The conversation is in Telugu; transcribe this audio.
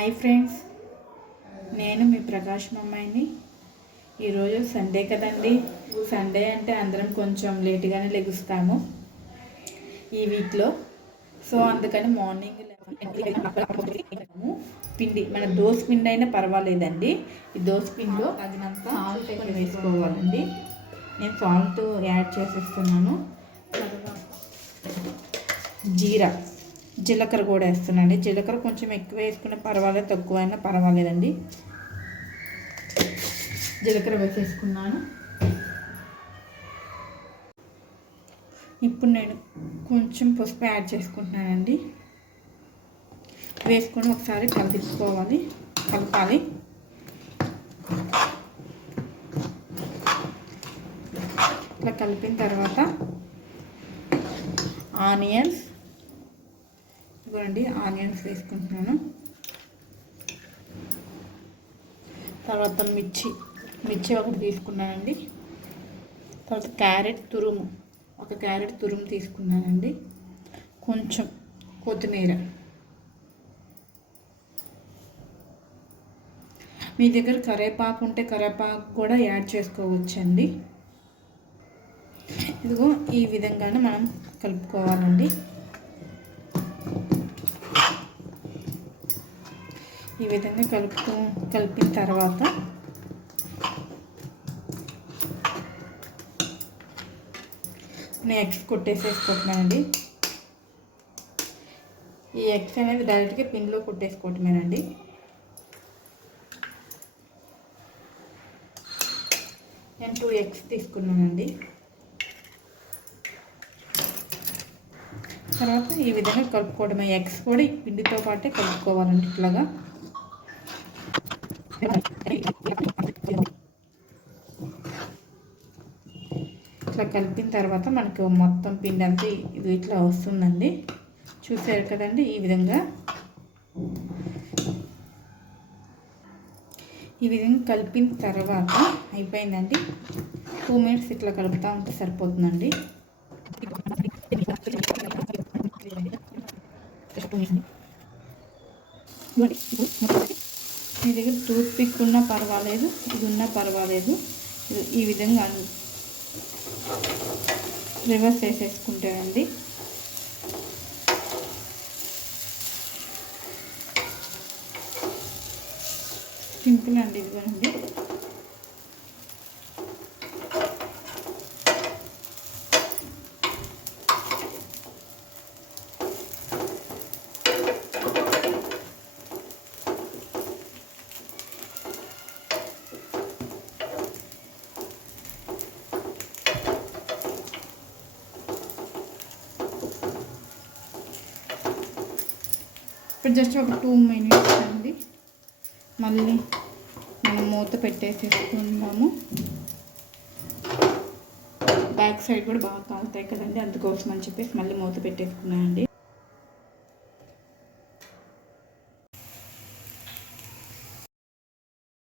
Hi friends. నేను మీ ప్రకాష్ అమ్మాయిని ఈరోజు సండే కదండి. సండే అంటే అందరం కొంచెం లేట్గానే లెగుస్తాము ఈ వీక్లో. సో అందుకని మార్నింగ్ పిండి మన దోశ పిండి అయినా పర్వాలేదండి. ఈ దోశ పిండిలో తగినంత సాల్ట్ అయితే వేసుకోవాలండి. నేను సాల్ట్ యాడ్ చేసేస్తున్నాను. జీరా. జీలకర్ర కూడా వేస్తున్నాండి జీలకర్ర కొంచెం ఎక్కువ వేసుకున్న పర్వాలేదు తక్కువ అయినా పర్వాలేదండి. జీలకర్ర వేసేసుకున్నాను. ఇప్పుడు నేను కొంచెం పసుపు యాడ్ చేసుకుంటున్నానండి. వేసుకొని ఒకసారి కలిపించుకోవాలి కలపాలి. ఇట్లా కలిపిన తర్వాత ఆనియన్స్ ఇదిగోండి ఆనియన్స్ వేసుకుంటున్నాను. తర్వాత మిర్చి మిర్చి ఒకటి తీసుకున్నానండి. తర్వాత క్యారెట్ తురుము ఒక క్యారెట్ తురుము తీసుకున్నానండి. కొంచెం కొత్తిమీర. మీ దగ్గర కరేపాకు ఉంటే కరేపాకు కూడా యాడ్ చేసుకోవచ్చండి. ఇదిగో ఈ విధంగానే మనం కలుపుకోవాలండి. ఈ విధంగా కలుపుతూ కలిపిన తర్వాత నేను ఎగ్స్ కొట్టేసేసుకుంటున్నానండి. ఈ ఎగ్స్ అనేది డైరెక్ట్గా పిన్లో కొట్టేసుకోవటమేనండి. నేను టూ ఎగ్స్ తీసుకున్నానండి. తర్వాత ఈ విధంగా కలుపుకోవడమే ఎగ్స్ కూడా ఈ పిండితో పాటే కలుపుకోవాలండి ఇట్లాగా. ఇట్లా కలిపిన తర్వాత మనకు మొత్తం పిండి అంతా ఇది ఇట్లా వస్తుందండి. చూసారు కదండి ఈ విధంగా. ఈ విధంగా కలిపిన తర్వాత అయిపోయిందండి. టూ మినిట్స్ ఇట్లా కలుపుతూ ఉంటే సరిపోతుందండి. మీ దగ్గర టూత్ పిక్ ఉన్నా పర్వాలేదు ఇది ఉన్నా పర్వాలేదు ఈ విధంగా రివర్స్ వేసేసుకుంటానండి సింపుల్ అండి ఇదిగోనండి. ఇప్పుడు జస్ట్ ఒక టూ మినిట్స్ అండి. మళ్ళీ మనం మూత పెట్టేసేసుకున్నాము బ్యాక్ సైడ్ కూడా బాగా కాలుతాయి కదండి అందుకోసం అని చెప్పేసి మళ్ళీ మూత పెట్టేసుకున్నానండి.